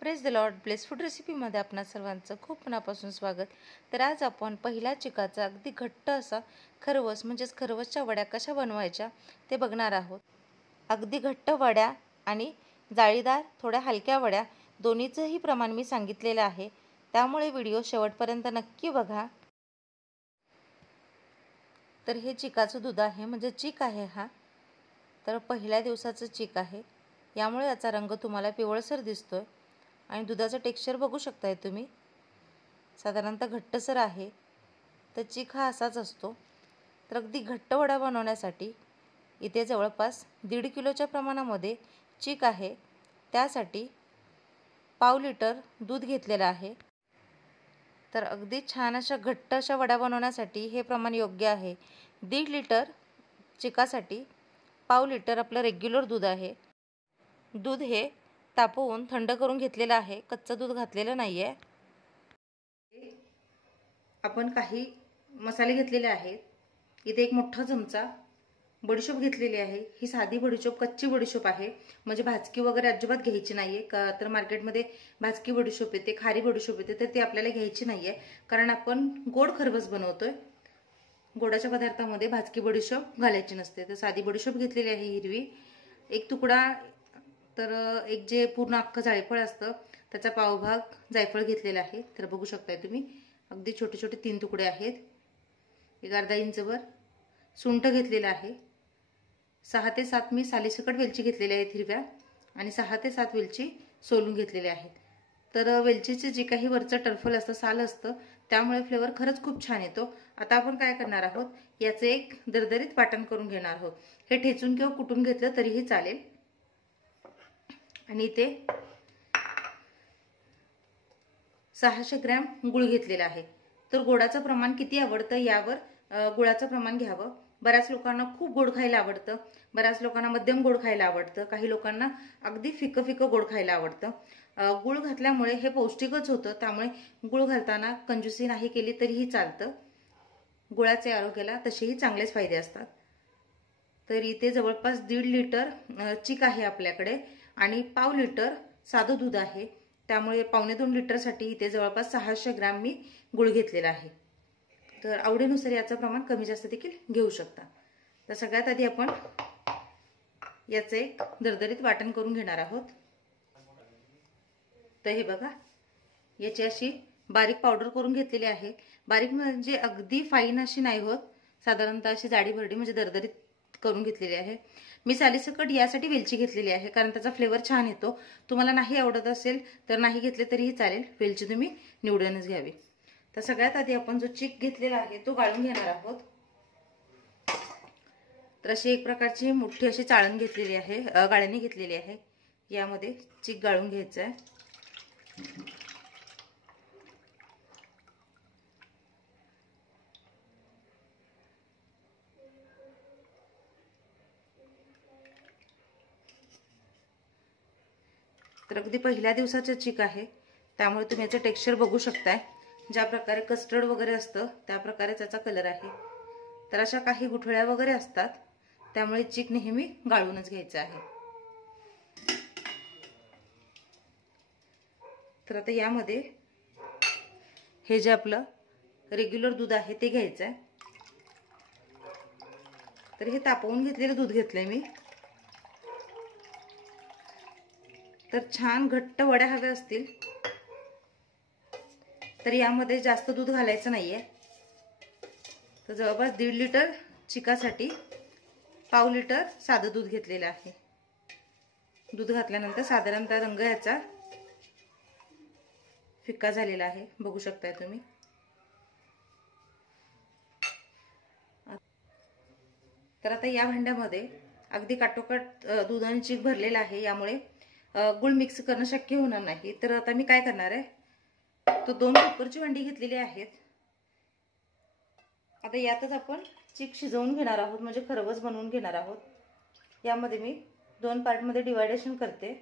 Praise the lord. Bless food रेसिपीमध्ये आपणा सर्वांचं खूप मनापासून स्वागत. तर आज आपण पहिल्या चिकाचा अगदी घट्ट असा खरवस म्हणजेच खरवसच्या वड्या कशा बनवायच्या ते बघणार आहोत. अगदी घट्ट वड्या आणि जाळीदार थोड्या हलक्या वड्या दोन्हीचंही प्रमाण मी सांगितलेलं आहे, त्यामुळे व्हिडिओ शेवटपर्यंत नक्की बघा. तर हे चिकाचं दूध आहे, म्हणजे चीक आहे हा. तर पहिल्या दिवसाचं चीक आहे, यामुळे याचा रंग तुम्हाला पिवळसर दिसतोय आणि दुधाचं टेक्स्चर बघू शकताय तुम्ही, साधारणतः घट्टसर आहे. तर चीक हा असाच असतो. तर अगदी घट्ट वडा बनवण्यासाठी इथे जवळपास 1.5 किलोच्या प्रमाणामध्ये चीक आहे. त्यासाठी पाव लिटर दूध घेतलेलं आहे. तर अगदी छान अशा घट्ट अशा वड्या बनवण्यासाठी हे प्रमाण योग्य आहे. 1.5 लिटर चिकासाठी पाव लिटर आपलं रेग्युलर दूध आहे. दूध हे तापवून थंड करून घेतलेलं आहे, कच्चं दूध घातलेलं नाही आहे. आपण काही मसाले घेतलेले आहेत. इथे एक मोठा चमचा बडीशोप घेतलेली आहे. ही साधी बडीशोप, कच्ची बडीशोप आहे, म्हणजे भाजकी वगैरे अजिबात घ्यायची नाहीये. का तर मार्केटमध्ये भाजकी बडीशोप येते, खारी बडीशोप येते, तर ती आपल्याला घ्यायची नाहीये, कारण आपण गोड खरवस बनवतोय. गोडाच्या पदार्थामध्ये भाजकी बडीशोप घालायची नसते. तर साधी बडीशोप घेतलेली आहे हिरवी. एक तुकडा, तर एक जे पूर्ण अख्खं जायफळ असतं त्याचा पावभाग जायफळ घेतलेला आहे. तर बघू शकताय तुम्ही, अगदी छोटे छोटे 3 तुकडे आहेत. एक अर्धा इंचवर सुंठ घेतलेला आहे. 6 ते 7 मी सालीसकट वेलची घेतलेल्या आहेत हिरव्या, आणि 6 ते 7 वेलची सोलून घेतलेल्या आहेत. तर वेलचीचे जे काही वरचं टरफल असतं, साल असतं, त्यामुळे फ्लेवर खरंच खूप छान येतो. आता आपण काय करणार आहोत, याचं एक दरदरीत वाटण करून घेणार आहोत. हे ठेचून किंवा कुटून घेतलं तरीही चालेल. आणि इथे 600 ग्रॅम गुळ घेतलेला आहे. तर गोडाचं प्रमाण किती आवडतं यावर गुळाचं प्रमाण घ्यावं. बऱ्याच लोकांना खूप गोड खायला आवडतं, बऱ्याच लोकांना मध्यम गोड खायला आवडतं, काही लोकांना अगदी फिकं फिकं गोड खायला आवडतं. गुळ घातल्यामुळे हे पौष्टिकच होतं, त्यामुळे गुळ घालताना कंजूसी नाही केली तरीही चालतं. गुळाचे आरोग्याला तसेही चांगलेच फायदे असतात. तर इथे जवळपास 1.5 लिटर चीक आहे आपल्याकडे, आणि पाव लिटर साधं दूध आहे. त्यामुळे 1.25 लिटरसाठी इथे जवळपास 600 ग्रॅम मी गुळ घेतलेला आहे. तर आवडीनुसार याचं प्रमाण कमी जास्त देखील घेऊ शकता. तर सगळ्यात आधी आपण याचं एक दरदरीत वाटण करून घेणार आहोत. तर हे बघा, याची अशी बारीक पावडर करून घेतलेली आहे. बारीक म्हणजे अगदी फाईन अशी नाही होत, साधारणतः अशी जाडी भरडी म्हणजे दरदरीत करून घेतलेली आहे. मी सालीसकट यासाठी वेलची घेतलेली आहे, कारण त्याचा फ्लेवर छान येतो. तुम्हाला नाही आवडत असेल तर नाही घेतले तरीही चालेल, वेलची तुम्ही निवडूनच घ्यावी. तर सगळ्यात आधी आपण जो चीक घेतलेला आहे तो गाळून घेणार आहोत. तर अशी एक प्रकारची मोठी अशी चाळण घेतलेली आहे, गाळणी घेतलेली आहे. यामध्ये चीक गाळून घ्यायचं आहे. तर अगदी पहिल्या दिवसाचं चीक आहे, त्यामुळे तुम्ही याचं टेक्स्चर बघू शकताय. ज्या प्रकारे कस्टर्ड वगैरे असतं त्या प्रकारे त्याचा कलर आहे. तर अशा काही गुठळ्या वगैरे असतात, त्यामुळे चीक नेहमी गाळूनच घ्यायचं आहे. तर आता यामध्ये हे जे आपलं रेग्युलर दूध आहे ते घ्यायचं आहे. तर हे तापवून घेतलेलं दूध घेतलंय मी. तर छान घट्ट वड्या हव्या असतील तर यामध्ये जास्त दूध घालायचं नाहीये. तर जवळपास 1.5 लिटर चिकासाठी पाव लिटर साधं दूध घेतलेलं आहे. दूध घातल्यानंतर साधारणतः रंग याचा फिक्का झालेला आहे, बघू शकताय तुम्ही. तर आता या भांड्यामध्ये अगदी काटोकाट दूध आणि चीक भरलेला आहे, यामुळे गुळ मिक्स करणं शक्य होणार नाही. तर आता मी काय करणार आहे, तो 2 कुकरची भांडी घेतलेली आहेत. आता यातच आपण चीक शिजवून घेणार आहोत, म्हणजे खरवस बनवून घेणार आहोत. यामध्ये मी 2 पार्टमध्ये डिवायडेशन करते.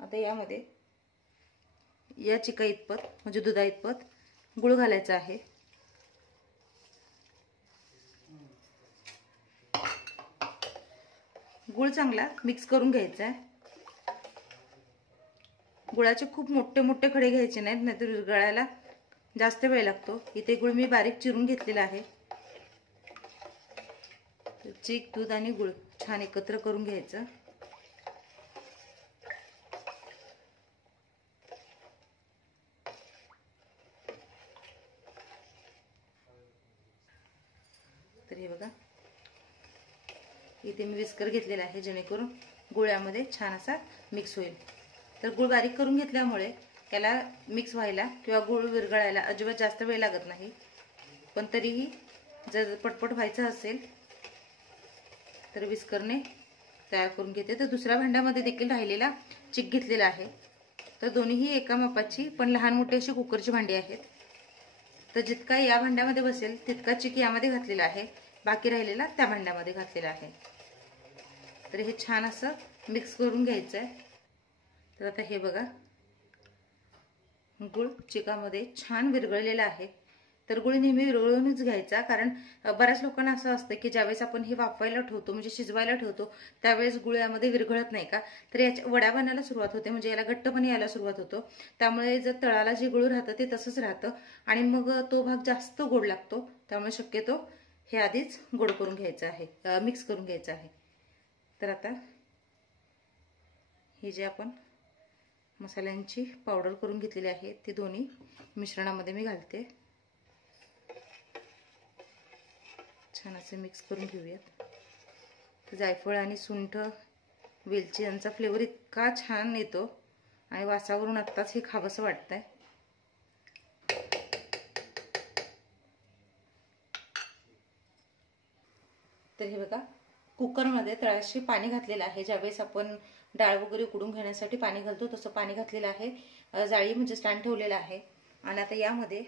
आता यामध्ये या चिका इतपत म्हणजे दुधा इतपत गुळ घालायचा आहे. गुळ चांगला मिक्स करून घ्यायचा आहे. गुळाचे खूप मोठे मोठे खडे घ्यायचे नाहीत, नाहीतर विरघळायला जास्त वेळ लागतो. इथे गुळ मी बारीक चिरून घेतलेला आहे. चीक, दूध आणि गुळ छान एकत्र करून घ्यायचं. तर हे बघा, इथे मी विस्कर घेतलेला आहे जेणेकरून गुळामध्ये छान असा मिक्स होईल. तर गुळ बारीक करून घेतल्यामुळे त्याला मिक्स व्हायला किंवा गुळ विरघळायला अजिबात जास्त वेळ लागत नाही. पण तरीही जर पटपट व्हायचं असेल तर विस्करने तयार करून घेते. तर दुसऱ्या भांड्यामध्ये देखील राहिलेला चिक घेतलेला आहे. तर दोन्हीही एका मापाची पण लहान मोठी अशी कुकरची भांडी आहेत. तर जितका या भांड्यामध्ये बसेल तितका चिक यामध्ये घातलेला आहे, बाकी राहिलेला त्या भांड्यामध्ये घातलेला आहे. तर हे छान असं मिक्स करून घ्यायचं आहे. तर आता हे बघा, गुळ चिकामध्ये छान विरघळलेला आहे. तर गुळ नेहमी विरघळूनच घ्यायचा, कारण बऱ्याच लोकांना असं असतं की ज्यावेळेस आपण हे वाफवायला ठेवतो म्हणजे शिजवायला ठेवतो त्यावेळेस गुळ यामध्ये विरघळत नाही का, तर याच्या वड्या बनायला सुरुवात होते, म्हणजे याला घट्टपणा यायला सुरुवात होतो. त्यामुळे जर तळाला जे गुळ राहतं ते तसंच राहतं आणि मग तो भाग जास्त गोड लागतो. त्यामुळे शक्यतो हे आधीच गोड करून घ्यायचं आहे, मिक्स करून घ्यायचं आहे. तर आता हे जे आपण मसाल्यांची पावडर करून घेतलेली आहे ती दोन्ही मिश्रणामध्ये मी घालते. छान असे मिक्स करून घेऊयात. तर जायफळ आणि सुंठ, वेलची यांचा फ्लेवर इतका छान येतो आणि वासावरून आत्ताच हे खावंसं वाटतंय. तर हे बघा, कुकरमध्ये तळाशी पाणी घातलेलं आहे. ज्यावेळेस आपण डाळ वगैरे उकडून घेण्यासाठी पाणी घालतो तसं पाणी घातलेलं आहे. जाळी म्हणजे स्टँड ठेवलेला आहे. आणि आता यामध्ये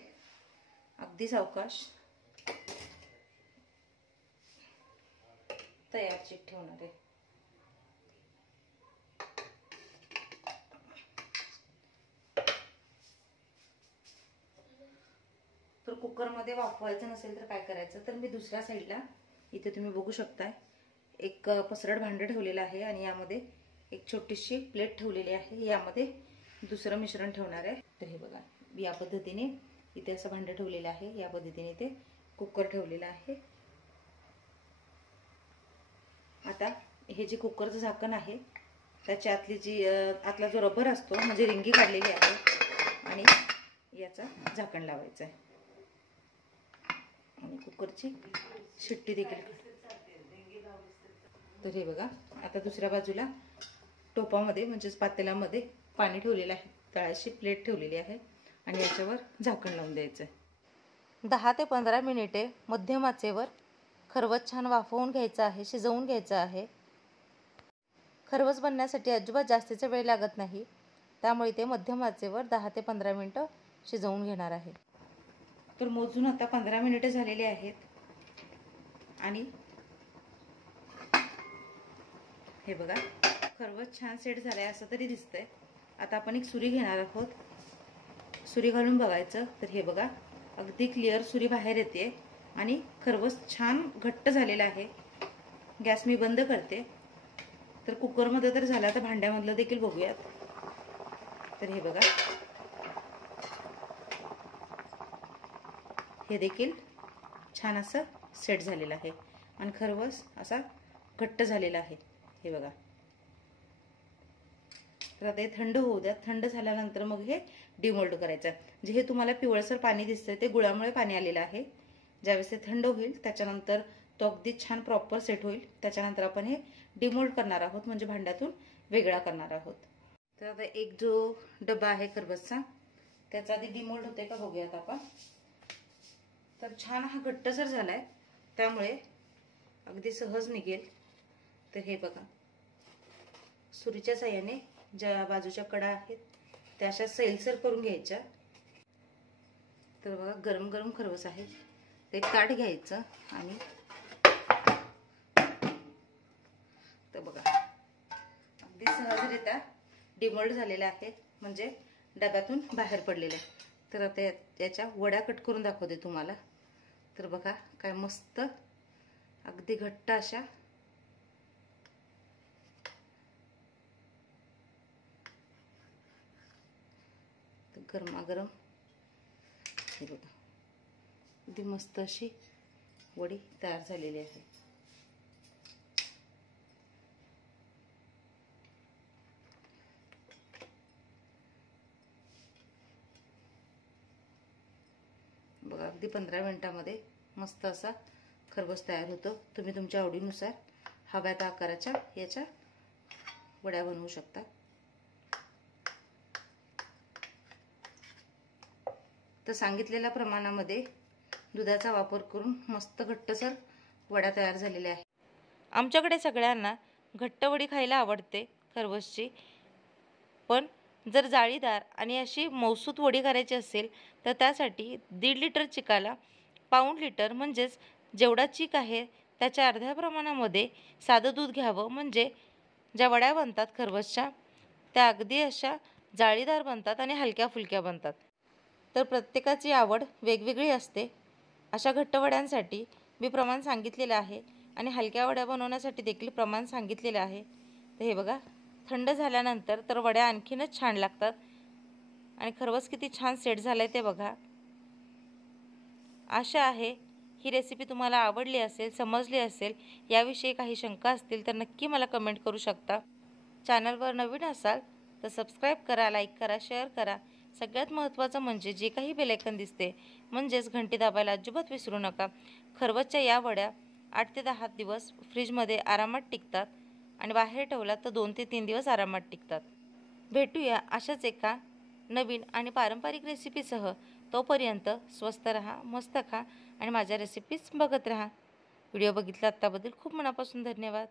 अगदी सावकाश तयार चीक ठेवणार आहे. तर कुकरमध्ये वाफवायचं नसेल तर काय करायचं, तर मी दुसऱ्या साईडला इथे तुम्ही बघू शकताय एक पसरट भांडं ठेवलेलं आहे आणि यामध्ये एक छोटीशी प्लेट ठेवलेली आहे. यामध्ये दुसरं मिश्रण ठेवणार आहे. तर हे बघा, या पद्धतीने इथे असं भांडं ठेवलेलं आहे. या पद्धतीने इथे कुकर ठेवलेला आहे. आता हे जे कुकरचं झाकण आहे त्याच्या आतली जी आतला जो रबर असतो म्हणजे रिंगी काढलेली आहे आणि याचा झाकण लावायचं आहे आणि कुकरची शिट्टी देखील. तर हे बघा, आता दुसऱ्या बाजूला टोपामध्ये म्हणजेच पातेल्यामध्ये पाणी ठेवलेलं आहे. तळाशी प्लेट ठेवलेली आहे आणि याच्यावर झाकण लावून द्यायचं आहे. 10 ते 15 मिनिटे मध्यम आचेवर खरवस छान वाफवून घ्यायचं आहे, शिजवून घ्यायचं आहे. खरवस बनण्यासाठी अजिबात जास्तीचा वेळ लागत नाही, त्यामुळे ते मध्यम आचेवर 10 ते 15 मिनिटं शिजवून घेणार आहे. तर मोजून आता 15 मिनिटं झालेली आहेत आणि हे बघा, खरवस छान सेट झालाय असं तरी दिसतंय. आता आपण एक सुरी घेणार आहोत. सुरी घालून बघायचं. तर हे बघा, अगदी क्लिअर सुरी बाहेर येते आणि खरवस छान घट्ट झालेला आहे. गॅस मी बंद करते. तर कुकरमध्ये तर झाला, तर भांड्यामधलं देखील बघूयात. तर हे बघा, हे देखील छान असं सेट झालेलं आहे आणि खरवस असा घट्ट झालेला आहे. हे बघा. तर आता हे थंड होऊ द्या. थंड झाल्यानंतर मग हे डिमोल्ड करायचं. जे हे तुम्हाला पिवळसर पाणी दिसतंय ते गुळामुळे पाणी आलेलं आहे. ज्यावेळेस ते थंड होईल त्याच्यानंतर तो अगदी छान प्रॉपर सेट होईल. त्याच्यानंतर आपण हे डिमोल्ड करणार आहोत, म्हणजे भांड्यातून वेगळा करणार आहोत. तर आता एक जो डबा आहे खरवसचा त्याचा आधी डिमोल्ड होते का बघूयात आपण. तर छान हा घट्टसर झालाय, त्यामुळे अगदी सहज निघेल. तर हे बघा, सुरीच्या साहाय्याने ज्या बाजूच्या कडा आहेत त्या अशा सैलसर करून घ्यायच्या. तर बघा, गरम गरम खरवस आहे. ते ताट घ्यायचं आणि तर बघा, अगदी सहजरित्या डिमोल्ड झालेला आहे, म्हणजे डब्यातून बाहेर पडलेला आहे. तर आता याच्या वड्या कट करून दाखवते तुम्हाला. तर बघा, काय मस्त अगदी घट्ट अशा गरमागरम हे बघा, अगदी मस्त अशी वडी तयार झालेली आहे. बघा, अगदी 15 मिनिटांमध्ये मस्त असा खरबस तयार होतो. तुम्ही तुमच्या आवडीनुसार हव्या त्या आकाराच्या याच्या वड्या बनवू शकता. तर सांगितलेल्या प्रमाणामध्ये दुधाचा वापर करून मस्त घट्टसर वड्या तयार झालेल्या आहेत. आमच्याकडे सगळ्यांना घट्ट वडी खायला आवडते खरबसची, पण जर जाळीदार आणि अशी मौसूत वडी करायची असेल तर त्यासाठी 1.5 लिटर चिकाला पाऊण लिटर म्हणजेच जेवढा चीक आहे त्याच्या अर्ध्या प्रमाणामध्ये साधं दूध घ्यावं. म्हणजे ज्या वड्या बनतात खरबसच्या त्या अगदी अशा जाळीदार बनतात आणि हलक्या फुलक्या बनतात. तर प्रत्येकाची आवड वेगवेगळी असते. अशा घट्ट वड्यांसाठी मी प्रमाण सांगितलेलं आहे आणि हलक्या वड्या बनवण्यासाठी देखील प्रमाण सांगितलेलं आहे. तर हे बघा, थंड झाल्यानंतर तर वड्या आणखीनच छान लागतात आणि खरबस किती छान सेट झालं आहे ते बघा. आशा आहे ही रेसिपी तुम्हाला आवडली असेल, समजली असेल. याविषयी काही शंका असतील तर नक्की मला कमेंट करू शकता. चॅनलवर नवीन असाल तर सबस्क्राईब करा, लाईक करा, शेअर करा. सगळ्यात महत्त्वाचं म्हणजे जे काही बेल आयकॉन दिसते म्हणजेच घंटी दाबायला अजिबात विसरू नका. खरबसच्या या वड्या 8 ते 10 दिवस फ्रीजमध्ये आरामात टिकतात आणि बाहेर ठेवलात तर 2 ते 3 दिवस आरामात टिकतात. भेटूया अशाच एका नवीन आणि पारंपरिक रेसिपीसह. तोपर्यंत स्वस्त रहा, मस्त खा आणि माझ्या रेसिपीज बघत रहा. व्हिडिओ बघितला त्याबद्दल खूप मनापासून धन्यवाद.